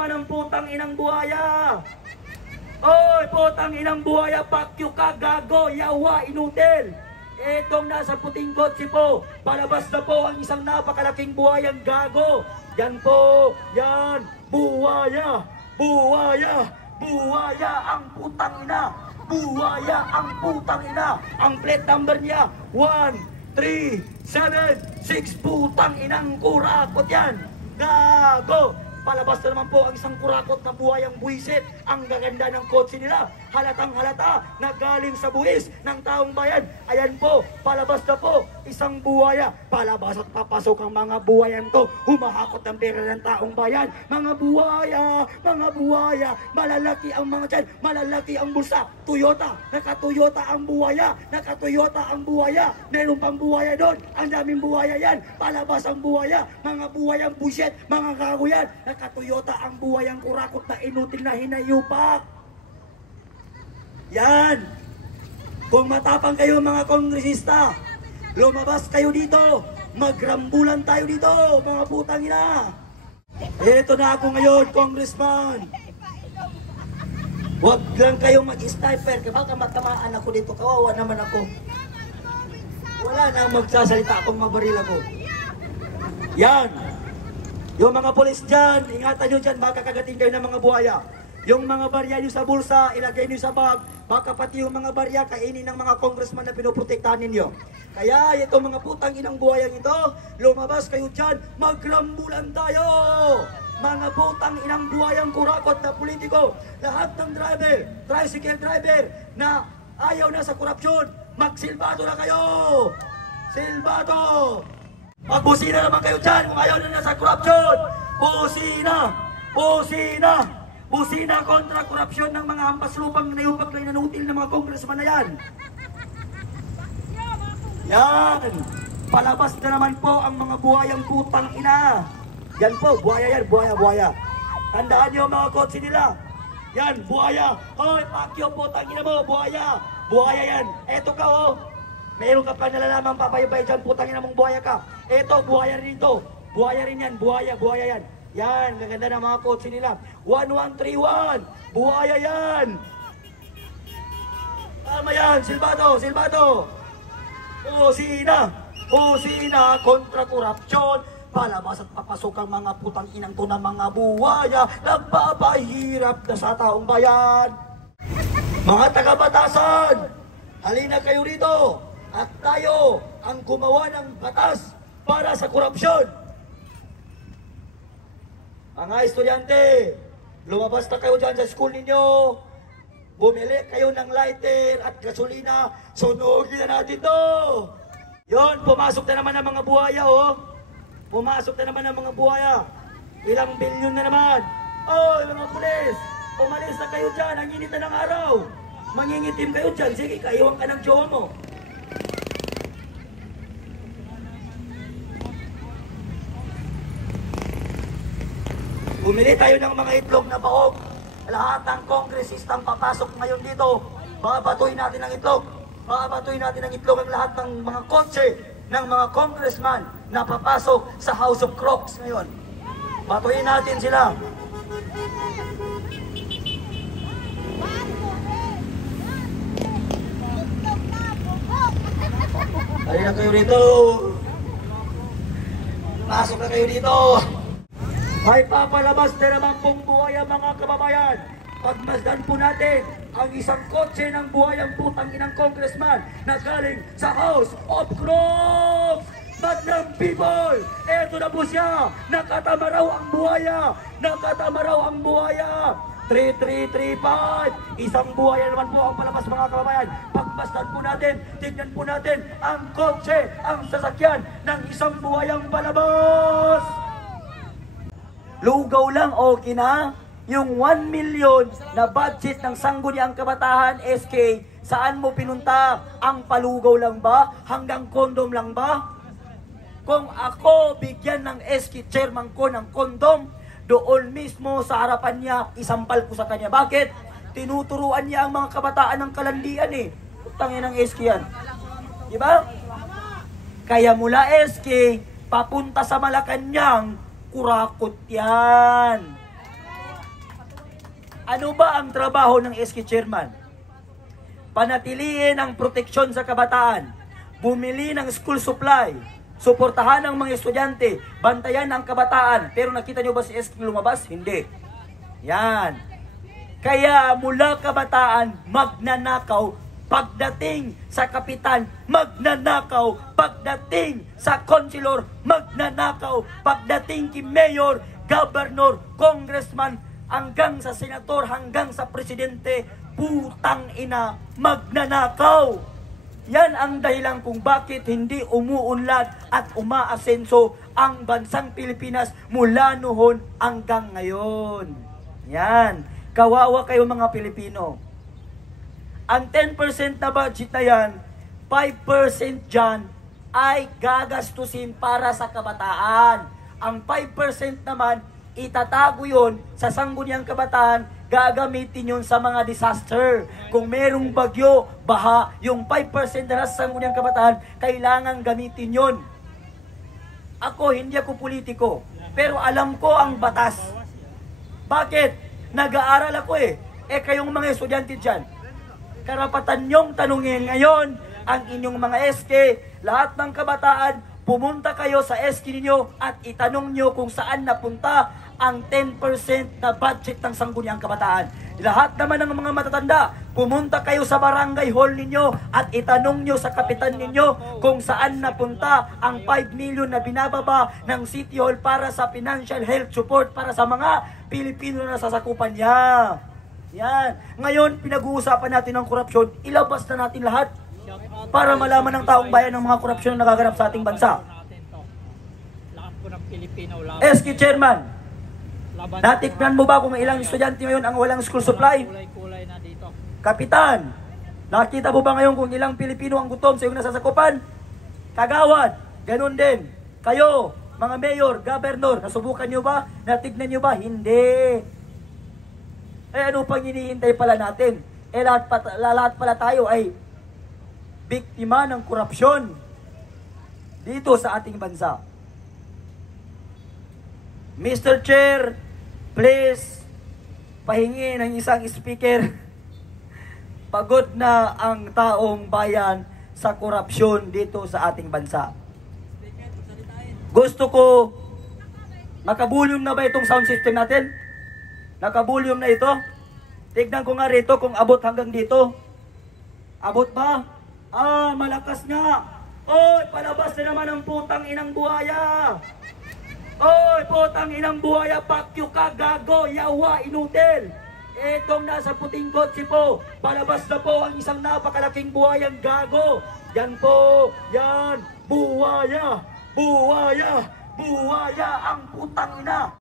naman ang putang inang buhaya. Oy, putang inang buhaya, pakyo ka, gago, yawa, inutil. Etong nasa puting kotse po, palabas na po ang isang napakalaking buhayang gago. Yan po, yan, buhaya, buhaya, buhaya ang putang ina. Buhaya ang putang ina. Ang plate number niya, 1376, putang inang kurakot yan. Gago! Palabas na naman po ang isang kurakot na buhayang buwisit. Ang gaganda ng kotse nila. Halatang halata na galing sa buwis ng taong bayan. Ayan po, palabas na po isang buhaya. Palabas at papasok ang mga buhayan to. Humahakot ng pera ng taong bayan. Mga buhaya, malalaki ang mga tiyan, malalaki ang bulsa. Toyota, naka-Toyota ang buhaya. Naka-Toyota ang buhaya. Meron pang buhaya doon. Ang daming buhaya yan. Palabas ang buhaya. Mga buhayang buwisit, mga gago yan. Naka-Toyota ang buhayang kurakot na inutil na hinayupak. Yan. Kung matapang kayo mga kongresista, lumabas kayo dito. Magrambulan tayo dito, mga putang ina. Ito na ako ngayon, congressman. Huwag lang kayong mag-sniper. Baka matamaan ako dito. Kawawa naman ako. Wala nang magsasalita akong mabaril ako. Yan. Yung mga polis dyan, ingatan nyo dyan, baka kagating kayo ng mga buhaya. Yung mga barya nyo sa bulsa, ilagay nyo sa bag, baka pati yung mga barya kainin ng mga congressman na pinoprotektahan ninyo. Kaya itong mga putang inang buhayang ito, lumabas kayo dyan, magrambulan tayo! Mga putang inang buhayang kurakot na politiko, lahat ng driver, tricycle driver na ayaw na sa korupsyon, magsilbato na kayo! Silbato! Magbusina naman kayo dyan kung ayaw na nasa korupsyon. Busina! Busina! Busina kontra korupsyon ng mga hampas lupang nayupag na inanutil ng mga congressman na yan. Yan! Palabas na naman po ang mga buhayang putang ina. Yan po, buhaya yan, buhaya. Tandaan nyo mga kotse nila. Yan, buhaya. Hoy, pakyo putang ina mo, buhaya. Buhaya yan. Eto ka oh. Meron ka pa nalalamang papaybay dyan, putang ina mong buhaya ka. Eto, buhaya rin ito. Buhaya rin yan, buhaya yan. Yan, gaganda ng mga kotse nila. 1131, buhaya yan. Tama yan, silbato. Husina kontra korupsyon. Palabas at papasok ang mga putang inang to ng mga buhaya. Nagpapahirap na sa taong bayan. Mga taga-batasan, halina kayo rito. At tayo ang gumawa ng batas para sa korupsyon. Mga estudyante, lumabas na kayo dyan sa school ninyo. Bumili kayo ng lighter at gasolina. Sunugin na natin to. Yon, pumasok na naman ang mga buhaya, oh. Pumasok na naman ang mga buhaya. Ilang bilyon na naman. Oy, mga pulis, umalis na kayo dyan. Ang init na ng araw. Mangingitim kayo dyan. Sige, kaiwan ka ng jowa mo. Bumili tayo ng mga itlog na baog. Lahat ng kongresistang papasok ngayon dito, babatuin natin ang itlog. Babatuin natin ang itlog ang lahat ng mga kotse ng mga congressman na papasok sa House of Crocs ngayon. Batuin natin sila. Halina kayo rito. Pasok na kayo dito. May papalabas na naman pong buhaya mga kababayan. Pagmasdan po natin ang isang kotse ng buhayang putang inang congressman na galing sa House of Crocs. Madlang people, eto na po siya. Nakatama raw ang buhaya. Nakatama raw ang buhaya. 3335. Isang buhaya naman po ang palabas mga kababayan. Pagmasdan po natin, tignan po natin ang kotse, ang sasakyan ng isang buhayang palabas. Lugaw lang, okay na? Yung 1 million na budget ng Sangguniang Kabataan, SK, saan mo pinunta? Ang palugaw lang ba? Hanggang kondom lang ba? Kung ako bigyan ng SK chairman ko ng kondom, doon mismo sa harapan niya, isampal ko sa kanya. Bakit? Tinuturuan niya ang mga kabataan ng kalandian eh. Putangin ng SK yan. Diba? Kaya mula SK, papunta sa Malacanang, kurakot yan. Ano ba ang trabaho ng SK Chairman? Panatiliin ang proteksyon sa kabataan, bumili ng school supply, suportahan ang mga estudyante, bantayan ang kabataan. Pero nakita nyo ba si SK lumabas? Hindi. Yan. Kaya mula kabataan, magnanakaw. Pagdating sa kapitan, magnanakaw. Pagdating sa konsilor, magnanakaw. Pagdating kay mayor, governor, congressman, hanggang sa senator, hanggang sa presidente, putang ina, magnanakaw. Yan ang dahilan kung bakit hindi umuunlad at umaasenso ang bansang Pilipinas mula noon hanggang ngayon. Yan. Kawawa kayo mga Pilipino. Ang 10% na budget na yan, 5% dyan ay gagastusin para sa kabataan. Ang 5% naman, itatago yun sa sangguniang kabataan, gagamitin yun sa mga disaster. Kung merong bagyo, baha, yung 5% na sa sangguniang kabataan, kailangan gamitin yun. Ako, hindi ako politiko, pero alam ko ang batas. Bakit? Nag-aaral ako kayong mga estudyante dyan, karapatan nyong tanungin ngayon ang inyong mga SK, lahat ng kabataan, pumunta kayo sa SK ninyo at itanong nyo kung saan napunta ang 10% na budget ng sangguniang kabataan. Lahat naman ng mga matatanda, pumunta kayo sa barangay hall ninyo at itanong nyo sa kapitan ninyo kung saan napunta ang 5 million na binababa ng City Hall para sa financial health support para sa mga Pilipino na sasakupan niya. Yan. Ngayon, pinag-uusapan natin ang korupsyon, ilabas na natin lahat para malaman ng taong bayan ng mga korupsyon na nagaganap sa ating bansa. SK Chairman, natikman mo ba kung ilang estudyante ngayon ang walang school supply? Kapitan, nakita mo ba ngayon kung ilang Pilipino ang gutom sa iyong nasasakupan? Kagawad, ganun din. Kayo, mga mayor, governor, nasubukan nyo ba? Natignan nyo ba? Hindi. Ano pang hinihintay pala natin? Lahat pala tayo ay biktima ng korupsyon dito sa ating bansa. Mr. Chair, please, pahingi ng isang speaker. Pagod na ang taong bayan sa korupsyon dito sa ating bansa. Gusto ko, nakabulyum na ba itong sound system natin? Nakabulyum na ito? Tignan ko nga rito kung abot hanggang dito. Abot ba? Malakas nga. Oy, palabas na naman ang putang inang buhaya. Oy, putang inang buhaya, pakyo ka, gago, yawa, inutil. Etong nasa puting kotse po, palabas na po ang isang napakalaking buhayang gago. Yan po, yan, buhaya, buhaya, buhaya ang putang ina.